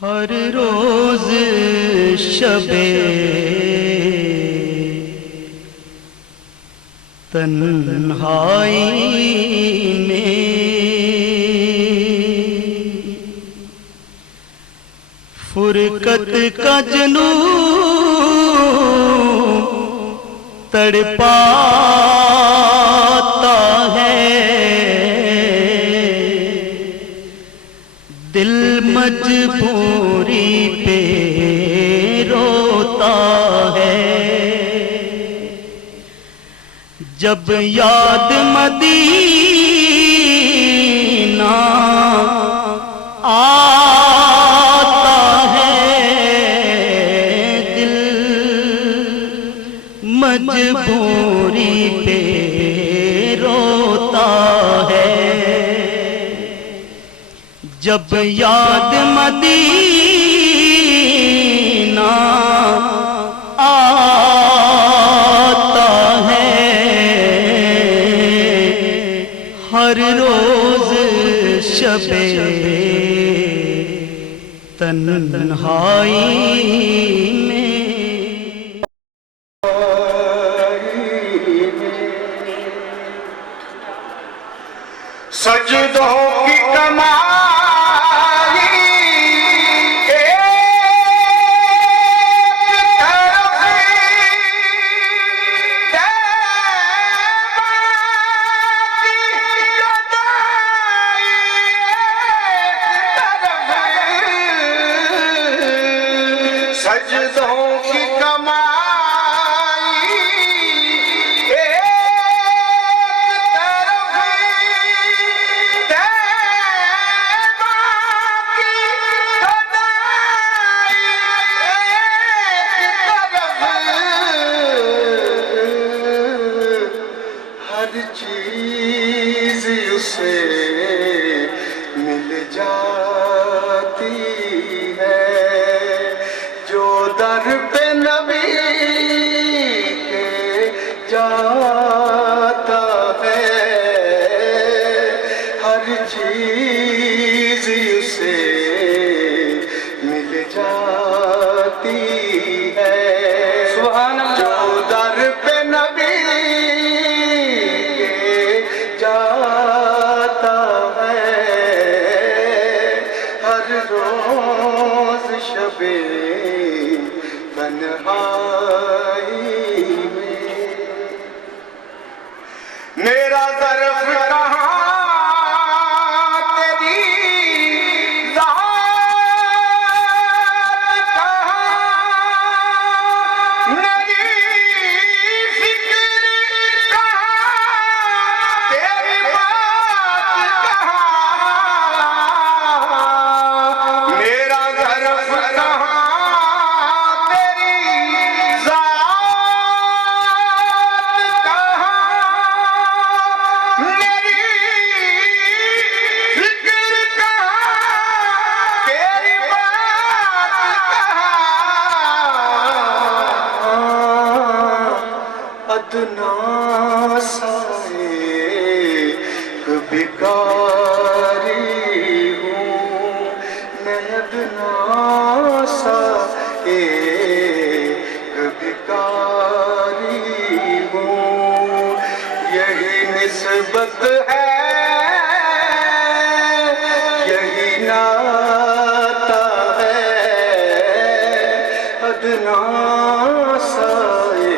ہر روز شب تنہائی میں فرقت کا جنون تڑپاتا ہے، دل مجبوری پہ روتا ہے، جب یاد مدینہ آتا ہے، دل مجبوری پہ روتا ہے، جب یاد مدینہ آتا ہے، ہر روز شب تنہائی میں سجدوں کی کمائی ایک طرف، سجدوں کی کمائی ایک طرف، ہر چیز اسے مل جاتی ہے، جو در پہ نبی کے جاتا ہے، ہر چیز اسے مل جاتی ہے، سبحان اللہ، جو در پہ نبی جاتا ہے، ہر روز شب تنہائی میں میرا ظرف کہاں تیری ذات کہاں، میری فکر کہاں، تیری بات کہاں، میرا ظرف کہاں تیری ذات کہاں، میری فکر کہاں، تیری بات کہاں، ادنا سائے بھکاری ہوں، میں ادنا سائے بھکاری ہوں، یہی نسبت ہے، یہی ناتا ہے، ادنا سائے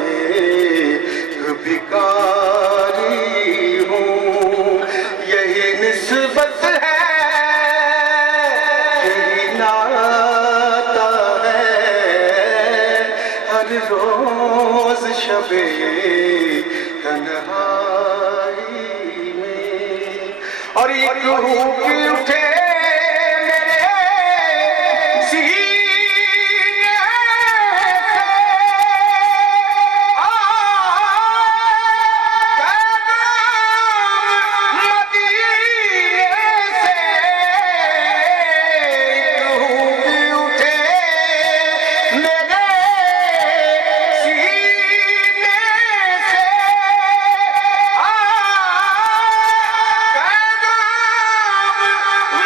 بھکاری ہوں، یہی نسبت ہے، یہی ناتا ہے، ہر روز شب تنہائی میں، اور ایک روح کی اٹھے میرے سینے سے، پیغام مدینے سے، ایک روح کی اٹھے میرے سینے سے، پیغام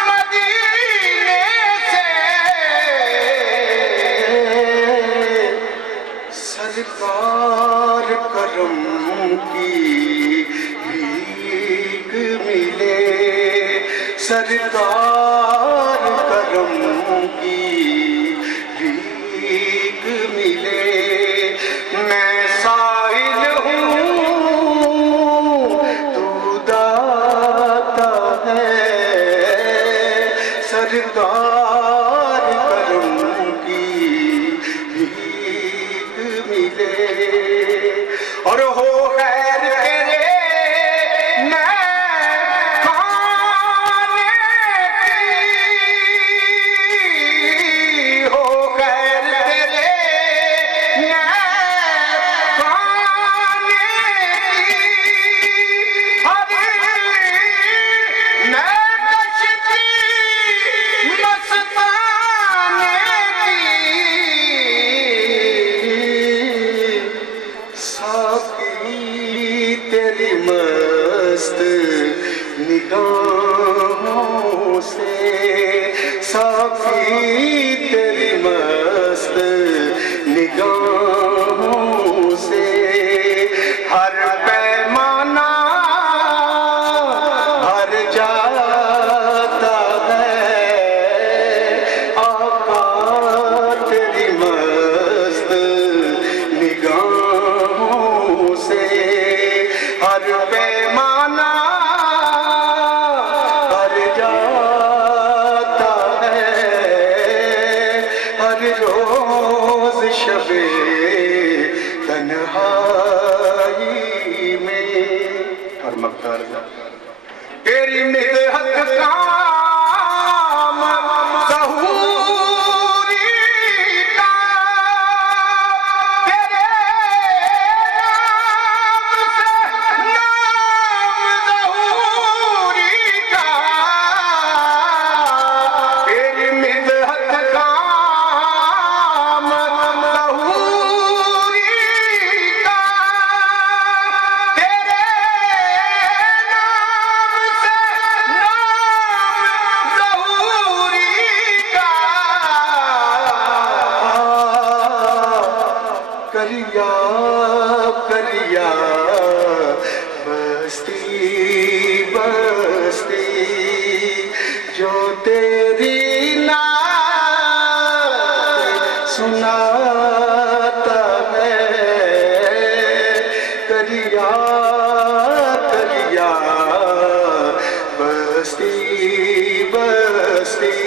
سرکار کرم کی بھیک ملے میں سائل ہوں تو داتا ہے سرکار کرم کی بھیک ملے اور ہو خیر تیرے میں کھانے کی ہو خیر تیرے میں کھانے کی میں کشتی مستانے کی ساقی تیری مست نگاہوں سے ساقی تیری مست نگاہوں سے ہر پیمانہ ہر جاتا ہے آقا تیری مست نگاہوں سے ہر پیمانہ ہر جاتا ہے ہر روز شب تنہائی میں اور مقدار تیری مدحت کام ظہوری کا تیرے نام ظہوری کا تیری مدحت کام ظہوری کا تیرے نام سے نام ظہوری کا کریا کریا بستی بستی جو تیری نعت سناتا ہے کریا کریا بستی بستی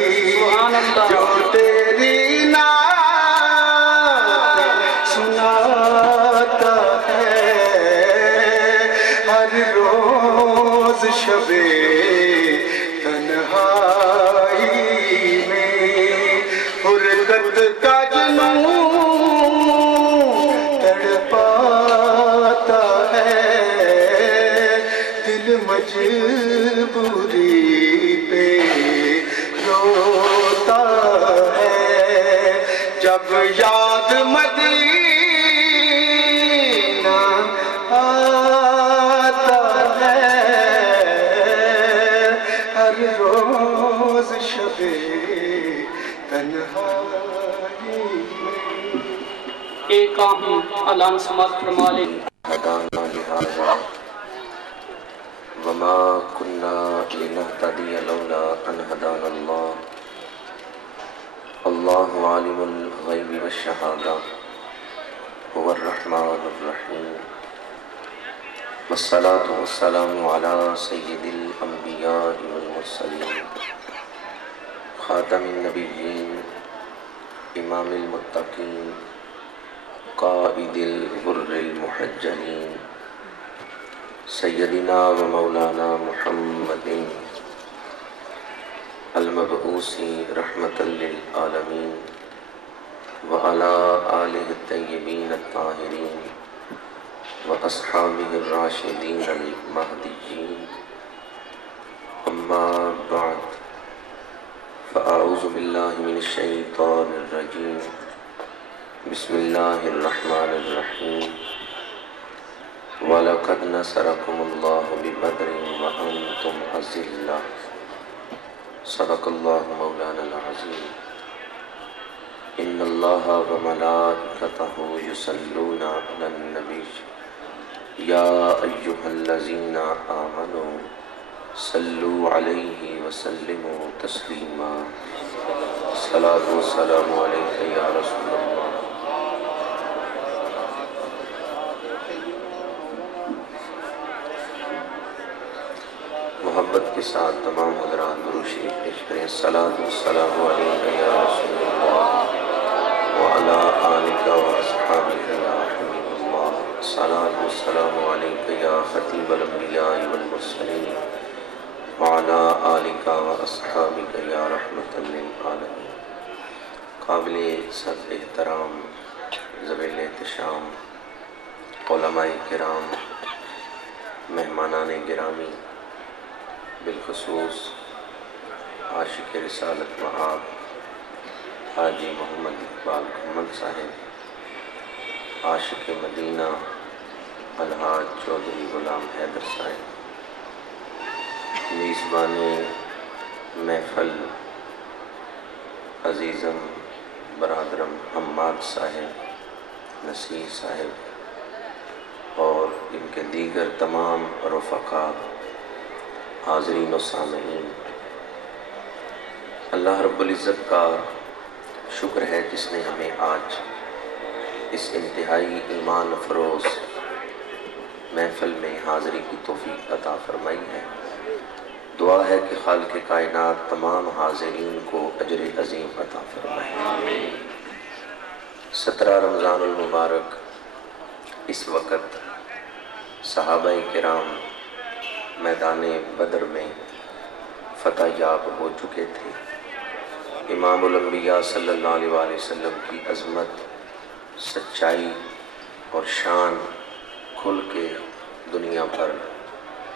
جو تیری نعت سناتا ہے ہر روز شب تنہائی میں فرقت کا جنون تڑپاتا ہے دل مجبوری پہ روتا ہے جب یاد مدینہ آتا ہے ہر روز شب تنہائی ایک آہم اعلان سماعت فرما لیں۔ هدانا لهذا وما كنا لنهتدي لولا أن هدانا الله الله عالم الغيب والشهادة هو الرحمن الرحيم والصلاة والسلام على سيد الأنبياء والمرسلين خاتم النبيين إمام المتقين قائد الغر المحجلين سيدنا ومولانا محمد المبعوث رحمة للعالمين وعلى آله الطيبين الطاهرين وأصحابه الراشدين المهديين أما بعد فأعوذ بالله من الشيطان الرجيم بسم الله الرحمن الرحيم وَلَقَدْ نَصَرَكُمُ اللَّهُ بِبَدْرٍ وَأَنْتُمْ أَذِلَّةٌ صدق الله مولانا العظيم إن الله وملائكته يصلون على النبي يا أيها الذين آمنوا صلوا علیہ وسلموا تسلیما الصلاۃ والسلام علیک یا رسول اللہ۔ محبت کے ساتھ تمام حضرات درود شریف پیش کریں۔ الصلاۃ والسلام علیک یا رسول اللہ وعلی آلک واصحابک یا حبیب اللہ۔ الصلاۃ والسلام علیک یا خطیب الانبیاء والمرسلین وعلی آلک واصحابک یا رحمۃ للعالمین۔ قابل صد احترام ذویل احتشام علماء کرام، مہمانان گرامی، بالخصوص عاشق رسالت مآب حاجی محمد اقبال محمد صاحب، عاشق مدینہ الحاج چودھری غلام حیدر صاحب، میزبان محفل عزیزم برادرم حماد صاحب، نصیر صاحب اور ان کے دیگر تمام رفقا، حاضرین و سامعین، اللہ رب العزت کا شکر ہے جس نے ہمیں آج اس انتہائی ایمان افروز محفل میں حاضری کی توفیق عطا فرمائی ہے۔ دعا ہے کہ خالق کائنات تمام حاضرین کو اجر عظیم عطا فرمائے۔ 17 رمضان المبارک اس وقت صحابہ کرام میدان بدر میں فتح یاب ہو چکے تھے۔ امام الانبیاء صلی اللہ علیہ وآلہ وسلم کی عظمت، سچائی اور شان کھل کے دنیا پر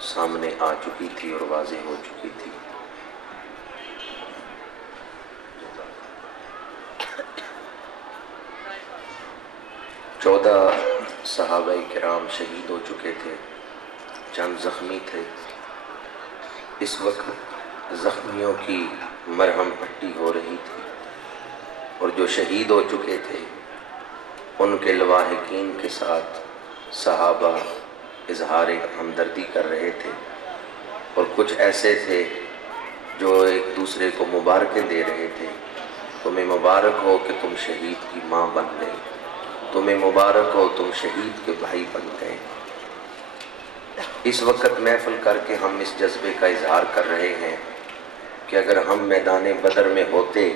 سامنے آ چکی تھی اور واضح ہو چکی تھی۔ چودہ صحابہ کرام شہید ہو چکے تھے، چند زخمی تھے۔ اس وقت زخمیوں کی مرہم پٹی ہو رہی تھی، اور جو شہید ہو چکے تھے ان کے لواحقین کے ساتھ صحابہ اظہار ہمدردی کر رہے تھے، اور کچھ ایسے تھے جو ایک دوسرے کو مبارکیں دے رہے تھے۔ تمہیں مبارک ہو کہ تم شہید کی ماں بن گئے، تمہیں مبارک ہو تم شہید کے بھائی بن گئے۔ اس وقت محفل کر کے ہم اس جذبے کا اظہار کر رہے ہیں کہ اگر ہم میدان بدر میں ہوتے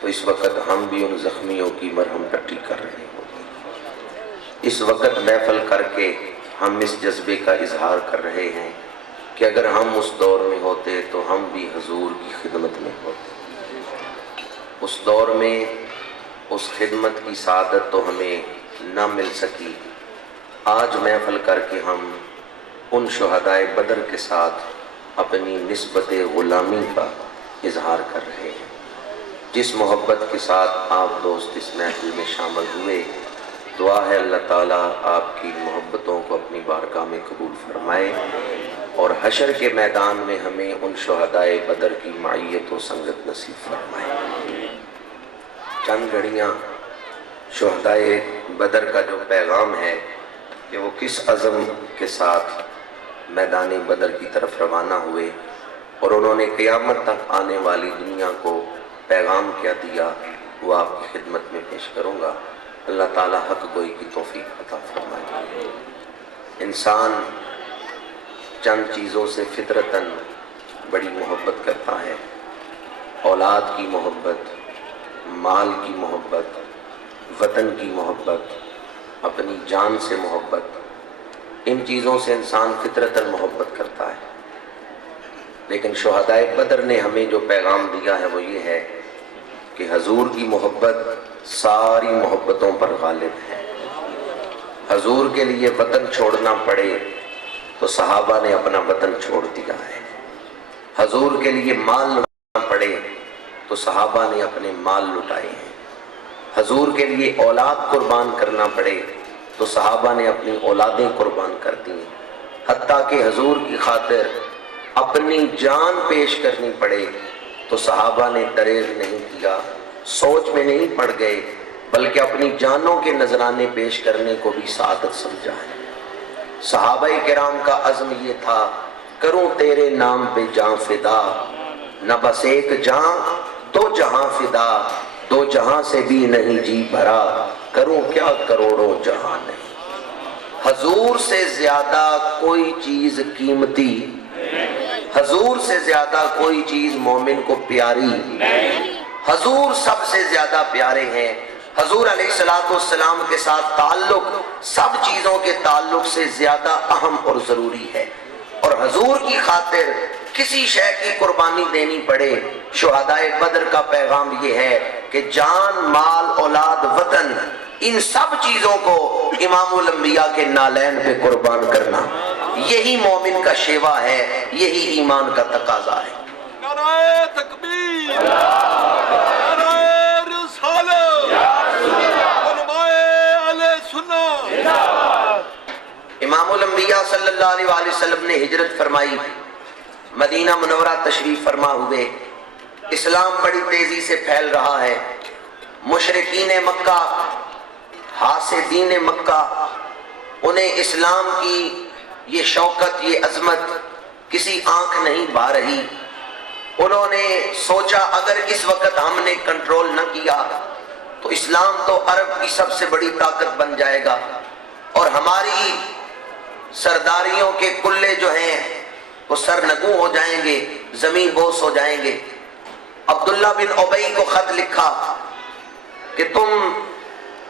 تو اس وقت ہم بھی ان زخمیوں کی مرہم پٹی کر رہے ہوتے۔ اس وقت محفل کر کے ہم اس جذبے کا اظہار کر رہے ہیں کہ اگر ہم اس دور میں ہوتے تو ہم بھی حضور کی خدمت میں ہوتے۔ اس دور میں اس خدمت کی سعادت تو ہمیں نہ مل سکی۔ آج محفل کر کے ہم ان شہدائے بدر کے ساتھ اپنی نسبت غلامی کا اظہار کر رہے ہیں۔ جس محبت کے ساتھ آپ دوست اس محفل میں شامل ہوئے، دعا ہے اللہ تعالیٰ آپ کی محبتوں کو اپنی بارگاہ میں قبول فرمائے، اور حشر کے میدان میں ہمیں ان شہدائے بدر کی معیت و سنگت نصیب فرمائے۔ چند گھڑیاں شہدائے بدر کا جو پیغام ہے کہ وہ کس عزم کے ساتھ میدان بدر کی طرف روانہ ہوئے اور انہوں نے قیامت تک آنے والی دنیا کو پیغام کیا دیا، وہ آپ کی خدمت میں پیش کروں گا۔ اللہ تعالیٰ حق گوئی کی توفیق عطا فرمائے۔ انسان چند چیزوں سے فطرتاً بڑی محبت کرتا ہے، اولاد کی محبت، مال کی محبت، وطن کی محبت، اپنی جان سے محبت، ان چیزوں سے انسان فطرتاً محبت کرتا ہے۔ لیکن شہدائے بدر نے ہمیں جو پیغام دیا ہے وہ یہ ہے کہ حضور کی محبت ساری محبتوں پر غالب ہے۔ حضور کے لیے وطن چھوڑنا پڑے تو صحابہ نے اپنا وطن چھوڑ دیا ہے۔ حضور کے لیے مال لٹانا پڑے تو صحابہ نے اپنے مال لٹائے ہیں۔ حضور کے لیے اولاد قربان کرنا پڑے تو صحابہ نے اپنی اولادیں قربان کر دی، حتیٰ کہ حضور کی خاطر اپنی جان پیش کرنی پڑے تو صحابہ نے دریغ نہیں کیا، سوچ میں نہیں پڑ گئے، بلکہ اپنی جانوں کے نذرانے پیش کرنے کو بھی سعادت سمجھا ہے۔ صحابہ کرام کا عزم یہ تھا کروں تیرے نام پہ جان فدا، نہ بس ایک جان دو جہاں فدا، دو جہاں سے بھی نہیں جی بھرا، کروں کیا کروڑوں جہاں نہیں۔ حضور سے زیادہ کوئی چیز قیمتی، حضور سے زیادہ کوئی چیز مومن کو پیاری، حضور سب سے زیادہ پیارے ہیں۔ حضور علیہ السلام کے ساتھ تعلق سب چیزوں کے تعلق سے زیادہ اہم اور ضروری ہے، اور حضور کی خاطر کسی شے کی قربانی دینی پڑے۔ شہدائے بدر کا پیغام یہ ہے کہ جان، مال، اولاد، وطن، ان سب چیزوں کو امام الانبیاء کے نالین پہ قربان کرنا، یہی مومن کا شیوا ہے، یہی ایمان کا تقاضا ہے۔ نعرہ تکبیر، نعرہ رسالت، علماء اہل سنت۔ امام الانبیاء صلی اللہ علیہ وآلہ وسلم نے ہجرت فرمائی، مدینہ منورہ تشریف فرما ہوئے۔ اسلام بڑی تیزی سے پھیل رہا ہے۔ مشرکین مکہ، حاسدین مکہ، انہیں اسلام کی یہ شوکت، یہ عظمت کسی آنکھ نہیں بھا رہی۔ انہوں نے سوچا اگر اس وقت ہم نے کنٹرول نہ کیا تو اسلام تو عرب کی سب سے بڑی طاقت بن جائے گا، اور ہماری سرداریوں کے کلے جو ہیں وہ سرنگوں ہو جائیں گے، زمین بوس ہو جائیں گے۔ عبداللہ بن ابی کو خط لکھا کہ تم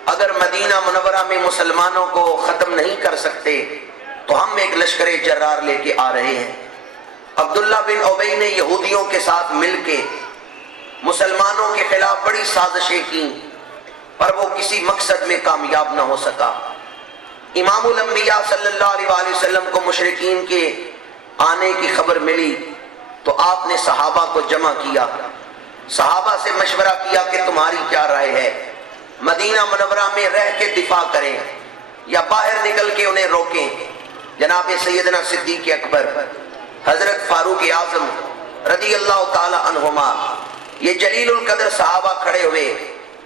اگر مدینہ منورہ میں مسلمانوں کو ختم نہیں کر سکتے تو ہم ایک لشکر جرار لے کے آ رہے ہیں۔ عبداللہ بن ابی نے یہودیوں کے ساتھ مل کے مسلمانوں کے خلاف بڑی سازشیں کی، پر وہ کسی مقصد میں کامیاب نہ ہو سکا۔ امام الانبیاء صلی اللہ علیہ وآلہ وسلم کو مشرکین کے آنے کی خبر ملی تو آپ نے صحابہ کو جمع کیا، صحابہ سے مشورہ کیا کہ تمہاری کیا رائے ہے، مدینہ منورہ میں رہ کے دفاع کریں یا باہر نکل کے انہیں روکیں؟ جناب سیدنا صدیق اکبر، حضرت فاروق اعظم رضی اللہ تعالی عنہما، یہ جلیل القدر صحابہ کھڑے ہوئے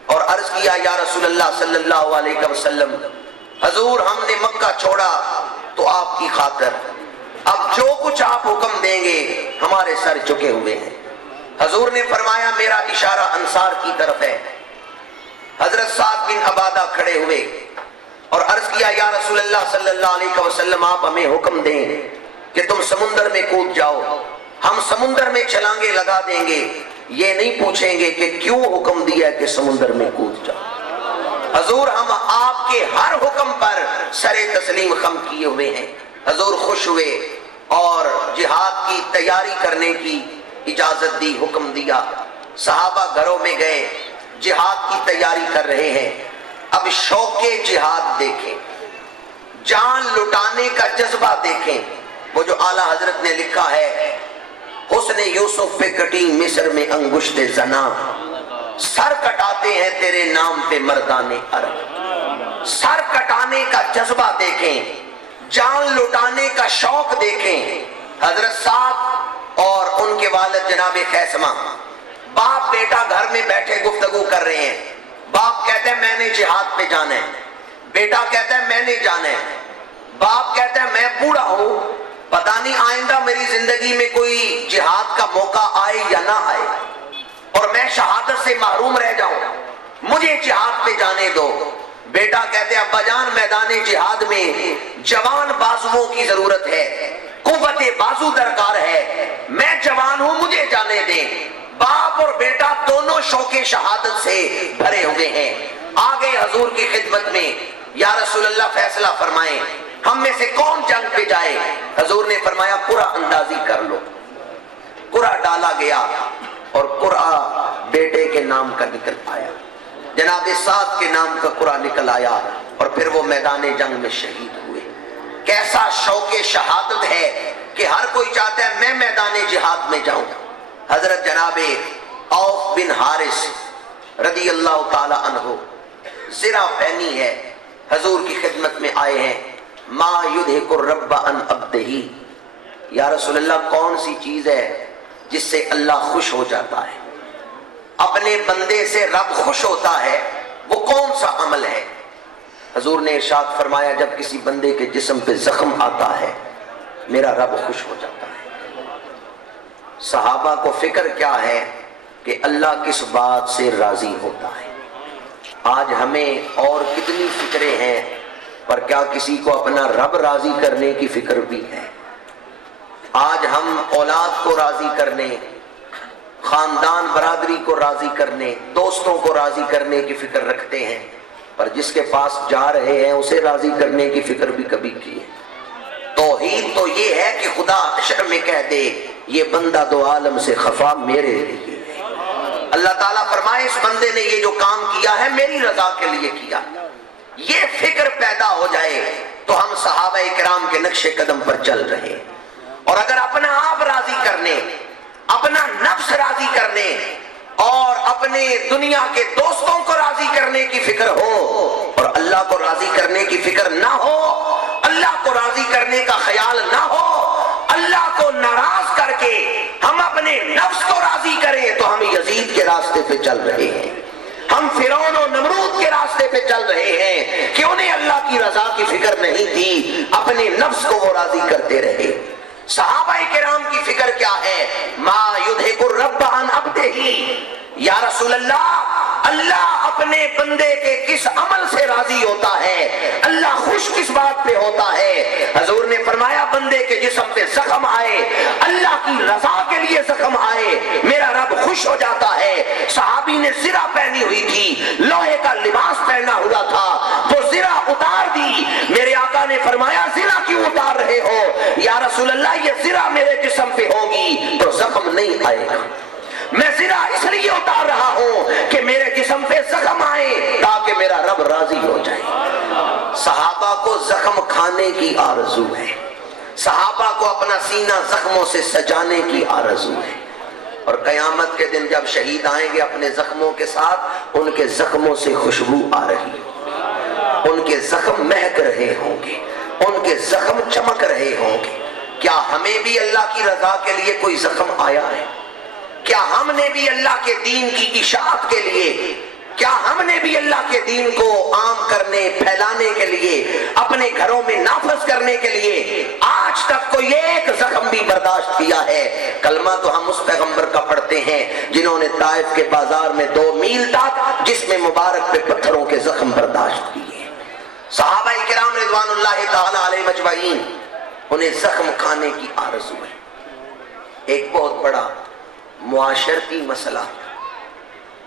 اور عرض کیا یا رسول اللہ صلی اللہ علیہ وسلم، حضور ہم نے مکہ چھوڑا تو آپ کی خاطر، اب جو کچھ آپ حکم دیں گے ہمارے سر جھکے ہوئے ہیں۔ حضور نے فرمایا میرا اشارہ انصار کی طرف ہے۔ حضرت سعد بن عبادہ کھڑے ہوئے اور عرض کیا یا رسول اللہ صلی اللہ علیہ وسلم آپ ہمیں حکم دیں کہ تم سمندر میں کود جاؤ، ہم سمندر میں چھلانگے لگا دیں گے، یہ نہیں پوچھیں گے کہ کیوں حکم دیا کہ سمندر میں کود جاؤ۔ حضور ہم آپ کے ہر حکم پر سر تسلیم خم کیے ہوئے ہیں۔ حضور خوش ہوئے اور جہاد کی تیاری کرنے کی اجازت دی، حکم دیا۔ صحابہ گھروں میں گئے، جہاد کی تیاری کر رہے ہیں۔ اب شوق جہاد دیکھیں، جان لٹانے کا جذبہ دیکھیں، وہ جو اعلیٰ حضرت نے لکھا ہے، حسن یوسف پہ کٹی مصر میں انگشت زنا، سر کٹاتے ہیں تیرے نام پہ مردان عرب۔ سر کٹانے کا جذبہ دیکھیں، جان لٹانے کا شوق دیکھیں۔ حضرت سعد اور ان کے والد جناب خیسمہ، باپ بیٹا گھر میں بیٹھے گفتگو کر رہے ہیں۔ باپ کہتا ہے میں نے جہاد پہ جانا ہے، بیٹا کہتا ہے میں نے جانا ہے۔ باپ کہتا ہے میں بوڑھا ہوں، پتہ نہیں آئندہ میری زندگی میں کوئی جہاد کا موقع آئے یا نہ آئے، اور میں شہادت سے محروم رہ جاؤں، مجھے جہاد پہ جانے دو۔ بیٹا کہتے ہیں ابا جان میدان جہاد میں جوان بازوؤں کی ضرورت ہے، قوت بازو درکار ہے، میں جوان ہوں مجھے جانے دیں۔ باپ اور بیٹا دونوں شوق شہادت سے بھرے ہوئے ہیں۔ آگے حضور کی خدمت میں یا رسول اللہ فیصلہ فرمائیں، ہم میں سے کون جنگ پہ جائے؟ حضور نے فرمایا قرعہ اندازی کر لو۔ قرعہ ڈالا گیا اور قرعہ بیٹے کے نام کا نکل آیا، جناب سعد کے نام کا قرعہ نکل آیا، اور پھر وہ میدان جنگ میں شہید ہوئے۔ کیسا شوق شہادت ہے کہ ہر کوئی چاہتا ہے میں میدان جہاد میں جاؤں۔ حضرت جناب عوف بن حارث رضی اللہ تعالی عنہ، زرہ پہنی ہے، حضور کی خدمت میں آئے ہیں۔ ما یدھک الرب عن عبدہ، یا رسول اللہ کون سی چیز ہے جس سے اللہ خوش ہو جاتا ہے؟ اپنے بندے سے رب خوش ہوتا ہے، وہ کون سا عمل ہے؟ حضور نے ارشاد فرمایا جب کسی بندے کے جسم پہ زخم آتا ہے میرا رب خوش ہو جاتا ہے۔ صحابہ کو فکر کیا ہے کہ اللہ کس بات سے راضی ہوتا ہے۔ آج ہمیں اور کتنی فکریں ہیں، پر کیا کسی کو اپنا رب راضی کرنے کی فکر بھی ہے؟ آج ہم اولاد کو راضی کرنے، خاندان برادری کو راضی کرنے، دوستوں کو راضی کرنے کی فکر رکھتے ہیں، پر جس کے پاس جا رہے ہیں اسے راضی کرنے کی فکر بھی کبھی کی ہے؟ توحید تو یہ ہے کہ خدا حشر میں کہہ دے یہ بندہ دو عالم سے خفا میرے لیے ہے۔ اللہ تعالیٰ فرمائے اس بندے نے یہ جو کام کیا ہے میری رضا کے لیے کیا۔ یہ فکر پیدا ہو جائے تو ہم صحابہ کرام کے نقش قدم پر چل رہے۔ اور اگر اپنا آپ راضی کرنے، اپنا نفس راضی کرنے اور اپنے دنیا کے دوستوں کو راضی کرنے کی فکر ہو اور اللہ کو راضی کرنے کی فکر نہ ہو، اللہ کو راضی کرنے کا خیال نہ ہو، اللہ کو ناراض کر کے ہم اپنے نفس کو راضی کریں تو ہم یزید کے راستے پہ چل رہے ہیں، ہم فرعون و نمرود کے راستے پہ چل رہے ہیں کہ انہیں اللہ کی رضا کی فکر نہیں تھی، اپنے نفس کو وہ راضی کرتے رہے۔ صحابہ کرام کی فکر کیا ہے؟ ما یدھک الرب عن عبدہ، یا رسول اللہ اللہ اپنے بندے کے کس عمل سے راضی ہوتا ہے، اللہ خوش کس بات پہ ہوتا ہے؟ حضور نے فرمایا بندے کے جسم پہ زخم آئے، اللہ کی رضا کے لیے زخم آئے، میرا رب خوش ہو جاتا ہے۔ صحابی نے زرہ پہنی ہوئی تھی، لوہے کا لباس پہنا ہوا تھا، وہ زرہ اتار دی، میرے آقا نے فرمایا زرہ کیوں اتار رہے ہو؟ یا رسول اللہ یہ زرہ میرے جسم پہ ہوگی تو زخم نہیں آئے گا، میں زرہ اس لیے اتار رہا ہوں کہ میرے جسم پہ زخم آئے تاکہ میرا رب راضی ہو جائے۔ صحابہ کو زخم کھانے کی آرزو ہے، صحابہ کو اپنا سینہ زخموں سے سجانے کی آرزو ہے، اور قیامت کے دن جب شہید آئیں گے اپنے زخموں کے ساتھ، ان کے زخموں سے خوشبو آ رہی ہے، ان کے زخم مہک رہے ہوں گے، ان کے زخم چمک رہے ہوں گے۔ کیا ہمیں بھی اللہ کی رضا کے لیے کوئی زخم آیا ہے؟ کیا ہم نے بھی اللہ کے دین کی اشاعت کے لیے، کیا ہم نے بھی اللہ کے دین کو عام کرنے، پھیلانے کے لیے، اپنے گھروں میں نافذ کرنے کے لیے آج تک کوئی ایک زخم بھی برداشت کیا ہے؟ کلمہ تو ہم اس پیغمبر کا پڑھتے ہیں جنہوں نے طائف کے بازار میں 2 میل تک جسم مبارک پہ پتھروں کے زخم برداشت کیے۔ صحابہ کرام رضوان اللہ تعالی علیہ مجمعین، انہیں زخم کھانے کی آرزو ہے۔ ایک بہت بڑا معاشرتی مسئلہ،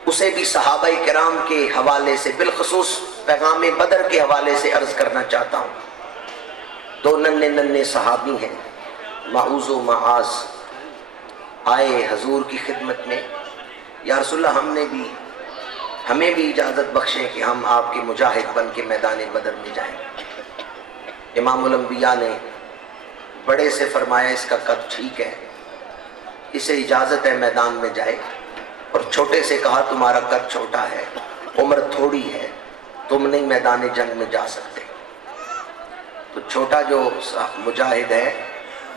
اسے بھی صحابہ کرام کے حوالے سے، بالخصوص پیغام بدر کے حوالے سے عرض کرنا چاہتا ہوں۔ 2 ننھے صحابی ہیں، معوذ و معاذ، آئے حضور کی خدمت میں، یا رسول اللہ ہمیں بھی اجازت بخشیں کہ ہم آپ کے مجاہد بن کے میدان بدر میں جائیں۔ امام الانبیاء نے بڑے سے فرمایا اس کا قد ٹھیک ہے، اسے اجازت ہے میدان میں جائے، اور چھوٹے سے کہا تمہارا قد چھوٹا ہے، عمر تھوڑی ہے، تم نہیں میدان جنگ میں جا سکتے۔ تو چھوٹا جو مجاہد ہے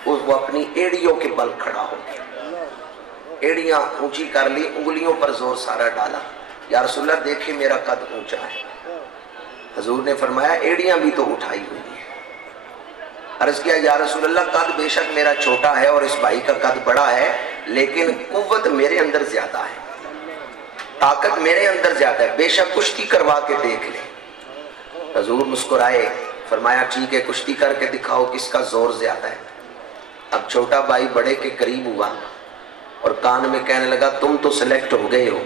وہ اپنی ایڑیوں کے بل کھڑا ہو گیا، ایڑیاں اونچی کر لی، انگلیوں پر زور سارا ڈالا، یا رسول اللہ دیکھیں میرا قد اونچا ہے۔ حضور نے فرمایا ایڑیاں بھی تو اٹھائی ہوئی ہیں۔ عرض کیا یا رسول اللہ قد بے شک میرا چھوٹا ہے اور اس بھائی کا قد بڑا ہے، لیکن قوت میرے اندر زیادہ ہے، طاقت میرے اندر زیادہ ہے، بے شک کشتی کروا کے دیکھ لیں۔ حضور مسکرائے، فرمایا ٹھیک ہے کشتی کر کے دکھاؤ کس کا زور زیادہ ہے۔ اب چھوٹا بھائی بڑے کے قریب ہوا اور کان میں کہنے لگا تم تو سلیکٹ ہو گئے ہو،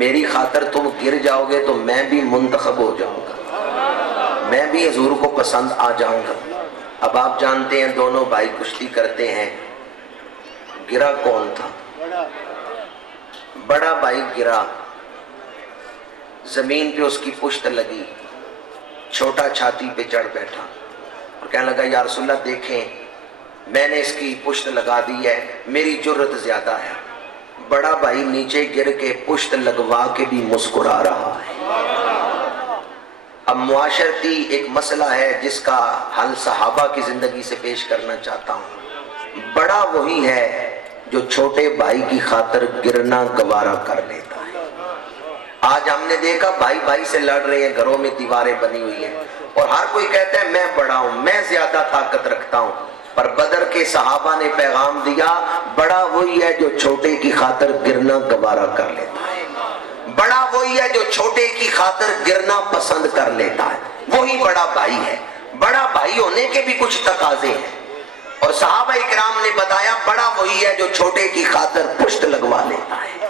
میری خاطر تم گر جاؤ گے تو میں بھی منتخب ہو جاؤں گا، میں بھی حضور کو پسند آ جاؤں گا۔ اب آپ جانتے ہیں دونوں بھائی کشتی کرتے ہیں، گرا کون تھا؟ بڑا بھائی گرا، زمین پہ اس کی پشت لگی، چھوٹا چھاتی پہ چڑھ بیٹھا اور کہنے لگا یا رسول اللہ دیکھیں میں نے اس کی پشت لگا دی ہے، میری جرت زیادہ ہے۔ بڑا بھائی نیچے گر کے پشت لگوا کے بھی مسکرا رہا ہے۔ اب معاشرتی ایک مسئلہ ہے جس کا حل صحابہ کی زندگی سے پیش کرنا چاہتا ہوں۔ بڑا وہی ہے جو چھوٹے بھائی کی خاطر گرنا گوارا کر لیتا ہے۔ آج ہم نے دیکھا بھائی بھائی سے لڑ رہے ہیں، گھروں میں دیواریں بنی ہوئی ہیں اور ہر کوئی کہتا ہے میں بڑا ہوں، میں زیادہ طاقت رکھتا ہوں۔ پر بدر کے صحابہ نے پیغام دیا بڑا وہی ہے جو چھوٹے کی خاطر گرنا گوارا کر لیتا ہے، بڑا وہی ہے جو چھوٹے کی خاطر گرنا پسند کر لیتا ہے، وہی بڑا بھائی ہے۔ بڑا بھائی ہونے کے بھی کچھ تقاضے ہیں، اور صحابہ اکرام نے بتایا بڑا وہی ہے جو چھوٹے کی خاطر پشت لگوا لیتا ہے۔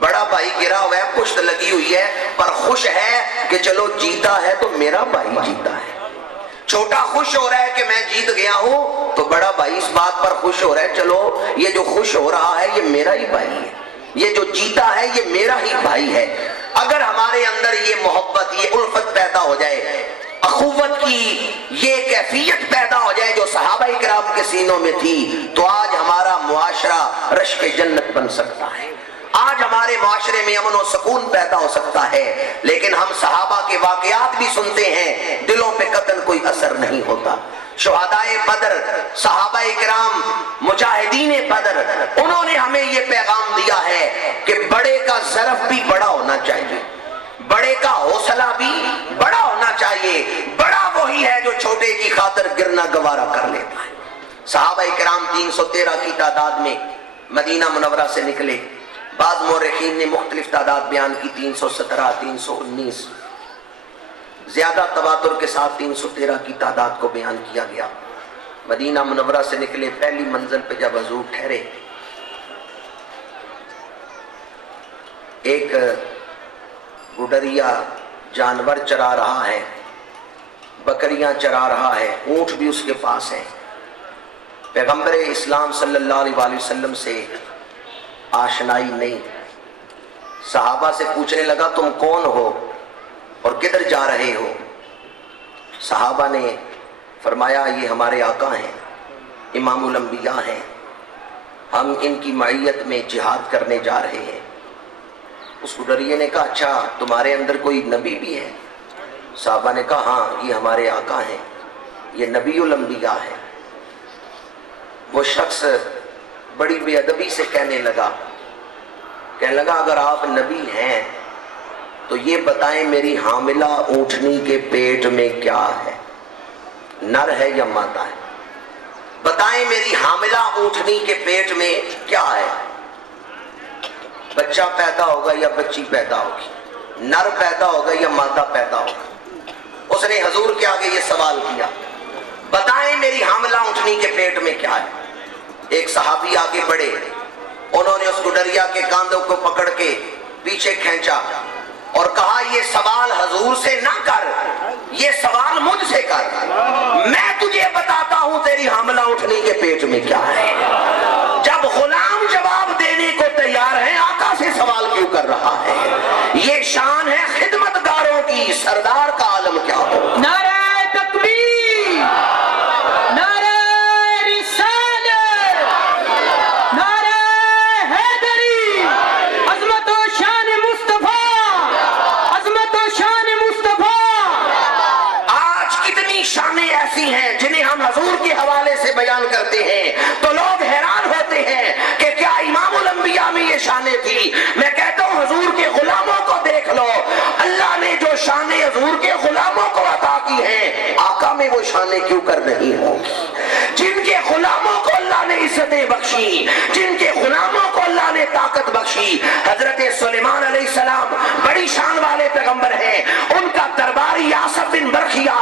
بڑا بھائی گرا ہوا ہے، پشت لگی ہوئی ہے، پر خوش ہے کہ چلو جیتا ہے تو میرا بھائی جیتا ہے۔ چھوٹا خوش ہو رہا ہے کہ میں جیت گیا ہوں، تو بڑا بھائی اس بات پر خوش ہو رہا ہے چلو یہ جو خوش ہو رہا ہے یہ میرا ہی بھائی ہے، یہ جو جیتا ہے یہ میرا ہی بھائی ہے۔ اگر ہمارے اندر یہ محبت، یہ الفت پیدا ہو جائے، اخوت کی یہ کیفیت پیدا ہو جائے جو صحابہ کرام کے سینوں میں تھی، تو آج ہمارا معاشرہ رشک جنت بن سکتا ہے، آج ہمارے معاشرے میں امن و سکون پیدا ہو سکتا ہے۔ لیکن ہم صحابہ کے واقعات بھی سنتے ہیں، دلوں پہ قطعاً کوئی اثر نہیں ہوتا۔ شہدائے بدر، صحابہ کرام، مجاہدین بدر، انہوں نے ہمیں یہ پیغام دیا ہے کہ بڑے کا ظرف بھی بڑا ہونا چاہیے، بڑے کا حوصلہ بھی بڑا ہونا چاہیے۔ بڑا وہی ہے جو چھوٹے کی خاطر گرنا گوارا کر لیتا ہے۔ صحابہ کرام 313 کی تعداد میں مدینہ منورہ سے نکلے، بعض مورخین نے مختلف تعداد بیان کی، 317، 319، زیادہ تواتر کے ساتھ 313 کی تعداد کو بیان کیا گیا۔ مدینہ منورہ سے نکلے، پہلی منزل پہ جب حضور ٹھہرے، ایک گڈریا جانور چرا رہا ہے، بکریاں چرا رہا ہے، اونٹ بھی اس کے پاس ہیں۔ پیغمبر اسلام صلی اللہ علیہ وسلم سے آشنائی نہیں، صحابہ سے پوچھنے لگا تم کون ہو اور کدھر جا رہے ہو؟ صحابہ نے فرمایا یہ ہمارے آقا ہیں، امام الانبیاء ہیں، ہم ان کی معیت میں جہاد کرنے جا رہے ہیں۔ اس گڈریے نے کہا اچھا تمہارے اندر کوئی نبی بھی ہے؟ صحابہ نے کہا ہاں یہ ہمارے آقا ہیں، یہ نبی الانبیاء ہے۔ وہ شخص بڑی بے ادبی سے کہنے لگا اگر آپ نبی ہیں تو یہ بتائیں میری حاملہ اونٹنی کے پیٹ میں کیا ہے، نر ہے یا مادہ ہے؟ بتائیں میری حاملہ اونٹنی کے پیٹ میں کیا ہے، بچہ پیدا ہوگا یا بچی پیدا ہوگی، نر پیدا ہوگا یا مادہ پیدا ہوگا؟ اس نے حضور کے آگے یہ سوال کیا، بتائیں میری حاملہ اونٹنی کے پیٹ میں کیا ہے۔ ایک صحابی آگے بڑھے، انہوں نے اس گڈریا کے کاندھوں کو پکڑ کے پیچھے کھینچا اور کہا یہ سوال حضور سے نہ کر، یہ سوال مجھ سے کر، میں تجھے بتاتا ہوں تیری حاملہ اونٹنی کے پیٹ میں کیا ہے۔ جب غلام جواب دینے کو تیار ہے، آقا سے سوال کیوں کر رہا ہے؟ یہ شان ہے خدمت گاروں کی، سردار کا عالم کیا ہو۔ نعرہ تکبیر، نعرہ رسالت، نعرہ حیدری، عظمت و شان مصطفیٰ، عظمت و شان مصطفیٰ۔ آج کتنی شانیں ایسی ہیں جنہیں ہم حضور کے حوالے سے بیان کرتے ہیں تو لوگ حیران ہوتے ہیں کہ کیا امام الانبیاء میں یہ شانیں تھی؟ میں کہتا ہوں حضور کے غلاموں کو دیکھ لو، اللہ نے جو شانیں حضور کے غلاموں کو عطا کی ہیں، آقا میں وہ شانیں کیوں کر نہیں ہوں؟ جن کے غلاموں کو اللہ نے عزتیں بخشی، جن کے غلاموں کو اللہ نے طاقت بخشی۔ حضرت سلیمان علیہ السلام بڑی شان والے پیغمبر ہیں، ان کا درباری آصف بن برخیا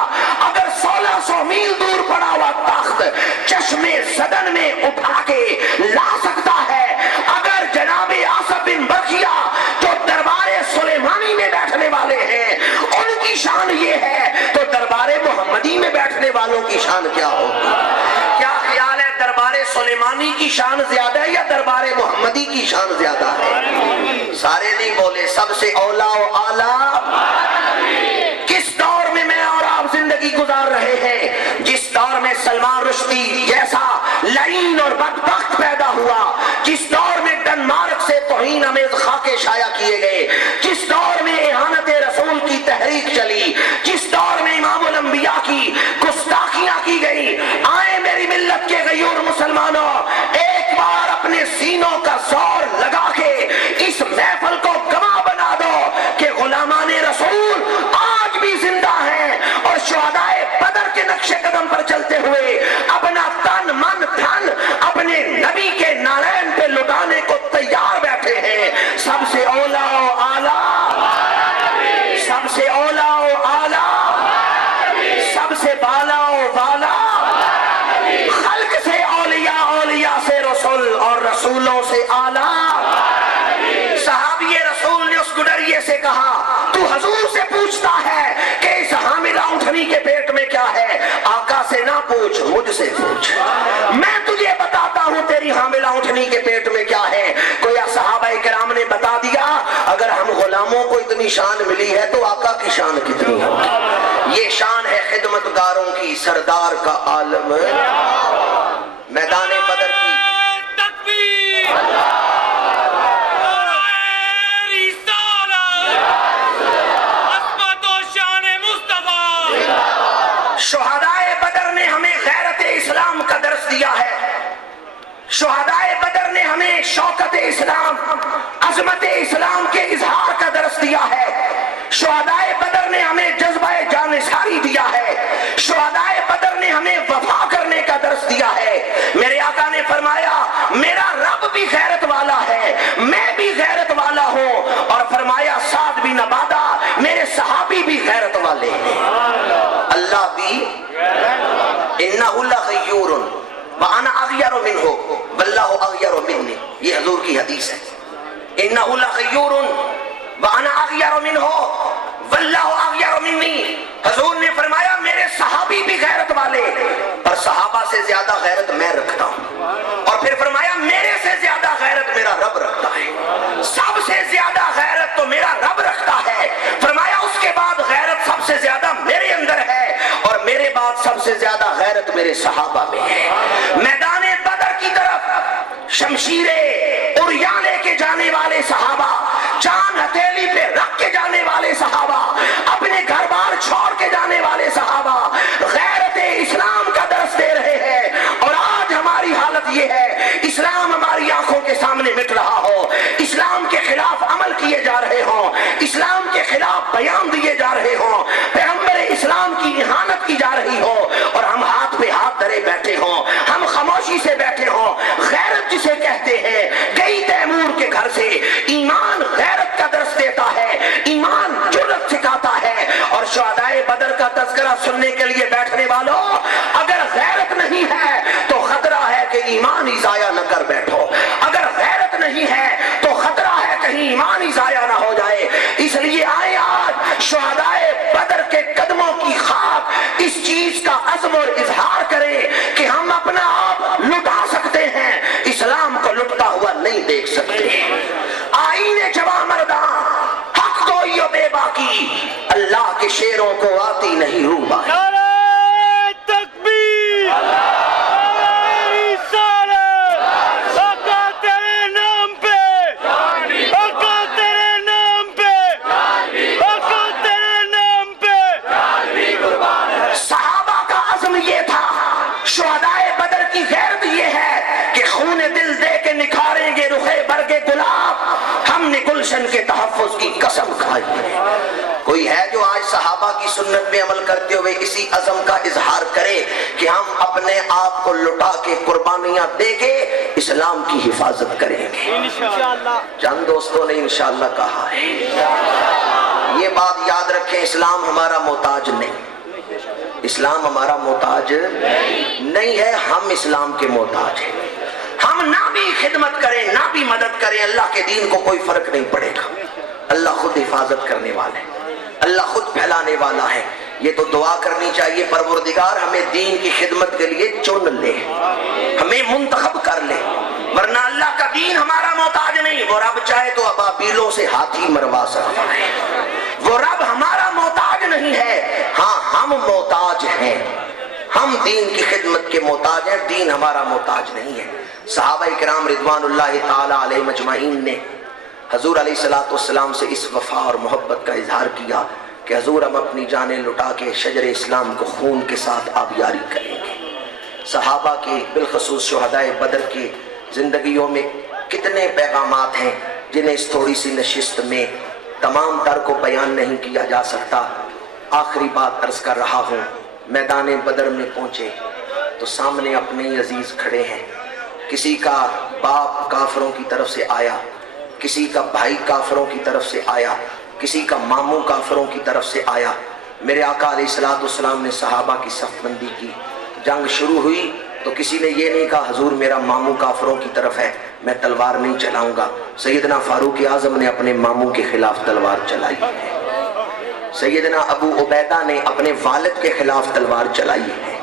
اگر 1600 میل دور پڑا ہوا تخت چشمے زدن میں اٹھا کے لا سکتا ہے، اگر جناب آصف بن برخیا جو دربار سلیمانی میں بیٹھنے والے ہیں ان کی شان یہ ہے تو دربار محمدی میں بیٹھنے والوں کی شان کیا ہوگی؟ کیا خیال ہے دربار سلیمانی کی شان زیادہ ہے یا دربار محمدی کی شان زیادہ ہے؟ سارے نہیں بولے، سب سے اولا و اعلیٰ۔ کس دور میں اور آپ زندگی گزار رہے ہیں؟ جس دور میں سلمان رشدی جیسا لعین اور بدبخت پیدا ہوا، جس دور میں ڈنمارک سے توہین آمیز خاکے شائع کیے گئے، جس دور میں اہانت رسول کی تحریک چلی، جس دور میں امام الانبیاء کی گستاخیاں کی گئی، آئے میری ملت کے غیور مسلمانوں، ایک بار اپنے سینوں کا زور لگا کے اس محفل کو گواہ بنا دو کہ غلامان رسول آج بھی زندہ ہیں اور شہدائے بدر کے نقش قدم پر چلتے ہوئے اپنا تن ذریعے سے کہا تو حضور سے پوچھتا ہے کہ اس حاملہ اونٹنی کے پیٹ میں کیا ہے؟ آقا سے نہ پوچھ، مجھ سے پوچھ، میں تجھے بتاتا ہوں تیری حاملہ اونٹنی کے پیٹ میں کیا ہے۔ گویا صحابہ کرام نے بتا دیا، اگر ہم غلاموں کو اتنی شان ملی ہے تو آقا کی شان کتنی ہوگی؟ یہ شان ہے خدمتگاروں کی، سردار کا عالم میدان بدر کی شہدائے بدر نے ہمیں غیرت اسلام کا درس دیا ہے۔ شہدائے بدر نے ہمیں شوکت اسلام، عظمت اسلام کے اظہار کا درس دیا ہے۔ شہدائے بدر نے ہمیں جذبہ جانثاری دیا ہے۔ شہدائے بدر نے ہمیں وفا کرنے کا درس دیا ہے۔ میرے آقا نے فرمایا میرا رب بھی غیرت والا ہے، میں بھی غیرت والا ہوں، اور فرمایا سعد بن عبادہ میرے صحابی بھی غیرت والے ہیں۔ اللہ بھی انہ لغیور وانا اغیر منہ واللہ اغیر منی، یہ حضور کی حدیث ہے۔ انہ لغیور وانا اغیر منہ واللہ اغیر منی، حضور نے فرمایا میرے صحابی بھی غیرت والے، اور صحابہ سے زیادہ غیرت میں رکھتا ہوں، اور پھر فرمایا میرے سے زیادہ غیرت میرا رب رکھتا ہے، سب سے زیادہ غیرت تو میرا رب رکھتا ہے۔ فرمایا اس کے بعد غیرت سب سے زیادہ میرے اندر ہے، اور میرے بعد سب سے زیادہ غیرت میرے صحابہ میں ہے۔ میدان بدر کی طرف شمشیر عریاں لے کے جانے والے صحابہ، جان ہتھیلی پہ رکھ کے جانے والے صحابہ، اپنے گھر بار چھوڑ کے جانے والے صحابہ غیرت اسلام کا درس دے رہے ہیں، اور آج ہماری حالت یہ ہے اسلام ہماری آنکھوں کے سامنے مٹ رہا ہو، اسلام کے خلاف عمل کیے جا رہے ہوں، اسلام کے خلاف بیان دیے جا رہے ہوں، پیغمبر اسلام کی اہانت کی جا رہی ہو، اور ہم ہاتھ پہ ہاتھ دھرے بیٹھے ہوں، ہم خاموشی سے بیٹھے ہوں۔ غیرت جسے کہتے ہیں، گئی تیمور کے گھر سے، ایمان غیرت کا درس دیتا ہے، ایمان جرأت سکھاتا ہے، اور شہدائے بدر کا تذکرہ سننے کے لیے بیٹھنے والوں اگر غیرت نہیں ہے تو خطرہ ہے کہ ایمان ہی ضائع نہ کر بیٹھو، اگر غیرت نہیں ہے تو خطرہ ہے کہیں ایمان ہی ضائع نہ ہو جائے۔ اس لیے آئے آج شہدائے بدر کے قدموں کی خاک اس چیز کا عزم اور اظہار کریں کہ ہم اپنا آپ لٹا سکتے ہیں، اسلام کو لٹتا ہوا نہیں دیکھ سکتے۔ آئین جواں مرداں حق گوئی و بے باکی، اللہ کے شیروں کو آتی نہیں روبائی۔ شہدائے بدر کی غیرت یہ ہے کہ خون دل دے کے نکھاریں گے رخ برگ گلاب، ہم نے گلشن کے تحفظ کی قسم کھائی ہے۔ کوئی ہے جو آج صحابہ کی سنت میں عمل کرتے ہوئے اسی عزم کا اظہار کرے کہ ہم اپنے آپ کو لٹا کے قربانیاں دے کے اسلام کی حفاظت کریں گے؟ چند دوستوں نے انشاءاللہ کہا ہے۔ یہ بات یاد رکھیں، اسلام ہمارا محتاج نہیں، اسلام ہمارا محتاج نہیں ہے، ہم اسلام کے محتاج ہیں۔ ہم نہ بھی خدمت کریں نہ بھی مدد کریں، اللہ کے دین کو کوئی فرق نہیں پڑے گا۔ اللہ خود حفاظت کرنے والا ہے، اللہ خود پھیلانے والا ہے۔ یہ تو دعا کرنی چاہیے پروردگار ہمیں دین کی خدمت کے لیے چن لے، ہمیں منتخب کر لے، ورنہ اللہ کا دین ہمارا محتاج نہیں۔ وہ رب چاہے تو ابابیلوں سے ہاتھی مروا سکتا ہے، وہ رب ہمارا محتاج نہیں ہے، ہاں ہم محتاج ہیں، ہم دین کی خدمت کے محتاج ہیں، دین ہمارا محتاج نہیں ہے۔ صحابہ کرام رضوان اللہ تعالی علیہ مجمعین نے حضور علیہ السلام سے اس وفا اور محبت کا اظہار کیا کہ حضور ہم اپنی جانیں لٹا کے شجر اسلام کو خون کے ساتھ آبیاری کریں گے۔ صحابہ کے بالخصوص شہدائے بدر کی زندگیوں میں کتنے پیغامات ہیں جنہیں اس تھوڑی سی نشست میں تمام تر کو بیان نہیں کیا جا سکتا۔ آخری بات عرض کر رہا ہوں، میدان بدر میں پہنچے تو سامنے اپنے عزیز کھڑے ہیں، کسی کا باپ کافروں کی طرف سے آیا، کسی کا بھائی کافروں کی طرف سے آیا، کسی کا ماموں کافروں کی طرف سے آیا۔ میرے آقا علیہ السلام نے صحابہ کی صف بندی کی، جنگ شروع ہوئی، تو کسی نے یہ نہیں کہا حضور میرا ماموں کافروں کی طرف ہے میں تلوار نہیں چلاؤں گا. سیدنا فاروق اعظم نے اپنے ماموں کے خلاف تلوار چلائی ہے. سیدنا ابو عبیدہ نے اپنے والد کے خلاف تلوار چلائی ہے.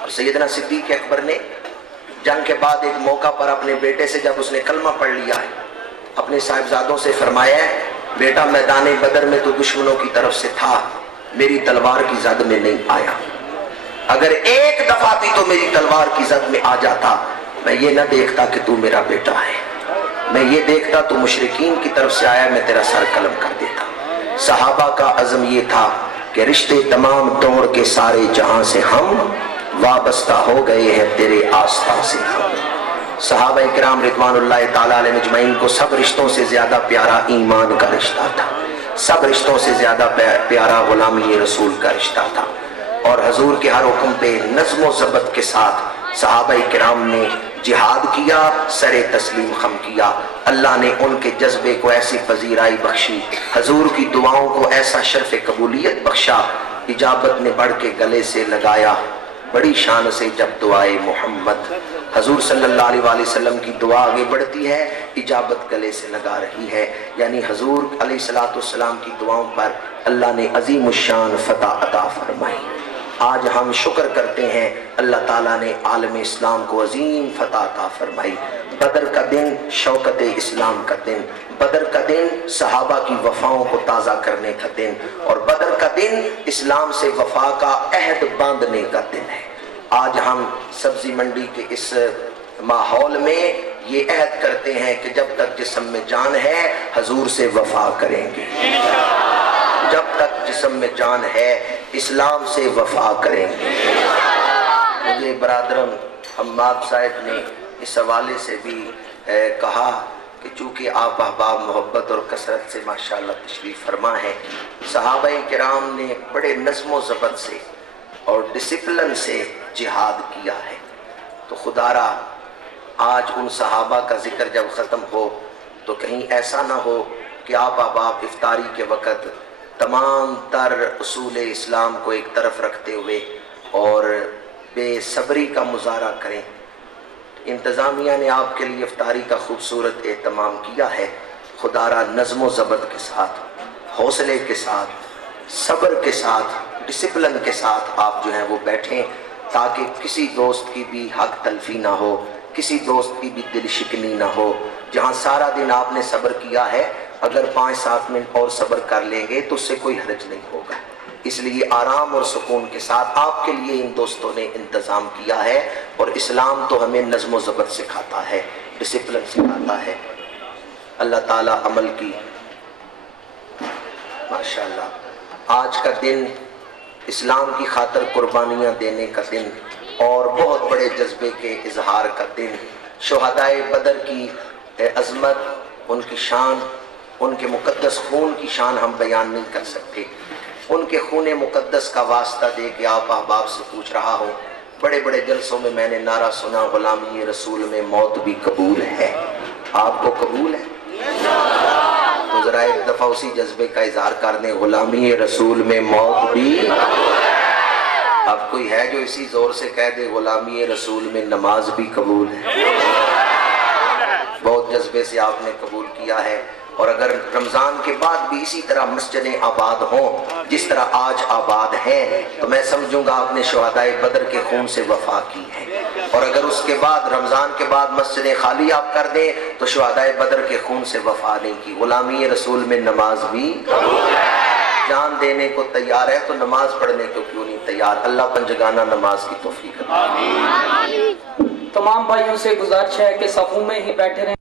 اور سیدنا صدیق اکبر نے جنگ کے بعد ایک موقع پر اپنے بیٹے سے جب اس نے کلمہ پڑھ لیا ہے اپنے صاحبزادوں سے فرمایا ہے بیٹا میدان بدر میں تو دشمنوں کی طرف سے تھا میری تلوار کی زد میں نہیں آیا. اگر ایک دفعہ بھی تو میری تلوار کی زد میں آ جاتا میں یہ نہ دیکھتا کہ تو میرا بیٹا ہے, میں یہ دیکھتا تو مشرکین کی طرف سے آیا میں تیرا سر قلم کر دیتا. صحابہ کا عزم یہ تھا کہ رشتے تمام توڑ کے سارے جہاں سے ہم وابستہ ہو گئے ہیں تیرے آستہ سے ہم. صحابہ کرام رضوان اللہ تعالیٰ علیہ مجمعین کو سب رشتوں سے زیادہ پیارا ایمان کا رشتہ تھا, سب رشتوں سے زیادہ پیارا غلامی رسول کا رشتہ تھا. اور حضور کے ہر حکم پہ نظم و ضبط کے ساتھ صحابہ کرام نے جہاد کیا, سر تسلیم خم کیا. اللہ نے ان کے جذبے کو ایسی پذیرائی بخشی, حضور کی دعاؤں کو ایسا شرف قبولیت بخشا, اجابت نے بڑھ کے گلے سے لگایا بڑی شان سے جب دعائے محمد. حضور صلی اللہ علیہ وآلہ وسلم کی دعا آگے بڑھتی ہے, اجابت گلے سے لگا رہی ہے. یعنی حضور علیہ السلام کی دعاؤں پر اللہ نے عظیم الشان فتح عطا فرمائی. آج ہم شکر کرتے ہیں اللہ تعالیٰ نے عالم اسلام کو عظیم فتح عطا فرمائی. بدر کا دن شوکت اسلام کا دن, بدر کا دن صحابہ کی وفاؤں کو تازہ کرنے کا دن, اور بدر کا دن اسلام سے وفا کا عہد باندھنے کا دن ہے. آج ہم سبزی منڈی کے اس ماحول میں یہ عہد کرتے ہیں کہ جب تک جسم میں جان ہے حضور سے وفا کریں گے, جب تک جسم میں جان ہے اسلام سے وفا کریں گے. مجھے برادرم حماد صاحب نے اس حوالے سے بھی کہا کہ چونکہ آپ احباب محبت اور کثرت سے ماشاءاللہ تشریف فرما ہے, صحابہ کرام نے بڑے نظم و ضبط سے اور ڈسپلن سے جہاد کیا ہے. تو خدا را آج ان صحابہ کا ذکر جب ختم ہو تو کہیں ایسا نہ ہو کہ آپ احباب افطاری کے وقت تمام تر اصول اسلام کو ایک طرف رکھتے ہوئے اور بے صبری کا مظاہرہ کریں. انتظامیہ نے آپ کے لیے افطاری کا خوبصورت اہتمام کیا ہے. خدا را نظم و ضبط کے ساتھ, حوصلے کے ساتھ, صبر کے ساتھ, ڈسپلن کے ساتھ آپ جو ہیں وہ بیٹھیں تاکہ کسی دوست کی بھی حق تلفی نہ ہو, کسی دوست کی بھی دل شکنی نہ ہو. جہاں سارا دن آپ نے صبر کیا ہے اگر 5-7 منٹ اور صبر کر لیں گے تو اس سے کوئی حرج نہیں ہوگا. اس لیے آرام اور سکون کے ساتھ آپ کے لیے ان دوستوں نے انتظام کیا ہے. اور اسلام تو ہمیں نظم و ضبط سکھاتا ہے, ڈسپلن سکھاتا ہے. اللہ تعالیٰ عمل کی ماشاءاللہ. آج کا دن اسلام کی خاطر قربانیاں دینے کا دن اور بہت بڑے جذبے کے اظہار کا دن. شہدائے بدر کی عظمت, ان کی شان, ان کے مقدس خون کی شان ہم بیان نہیں کر سکتے. ان کے خون مقدس کا واسطہ دے کے آپ احباب سے پوچھ رہا ہوں, بڑے بڑے جلسوں میں میں نے نعرہ سنا غلامی رسول میں موت بھی قبول ہے. آپ کو قبول ہے؟ تو ذرا ایک دفعہ اسی جذبے کا اظہار کر دیں, غلامی رسول میں موت بھی. اب کوئی ہے جو اسی زور سے کہہ دے غلامی رسول میں نماز بھی قبول ہے؟ بہت جذبے سے آپ نے قبول کیا ہے. اور اگر رمضان کے بعد بھی اسی طرح مسجدیں آباد ہوں جس طرح آج آباد ہیں تو میں سمجھوں گا آپ نے شہدائے بدر کے خون سے وفا کی ہے. اور اگر اس کے بعد رمضان کے بعد مسجدیں خالی آپ کر دیں تو شہدائے بدر کے خون سے وفا نہیں کی. غلامی رسول میں نماز بھی جان دینے کو تیار ہے تو نماز پڑھنے کو کیوں نہیں تیار. اللہ پنجگانہ نماز کی توفیق عطا فرمائے. تمام بھائیوں سے گزارش ہے کہ صفوں میں ہی بیٹھے رہیں.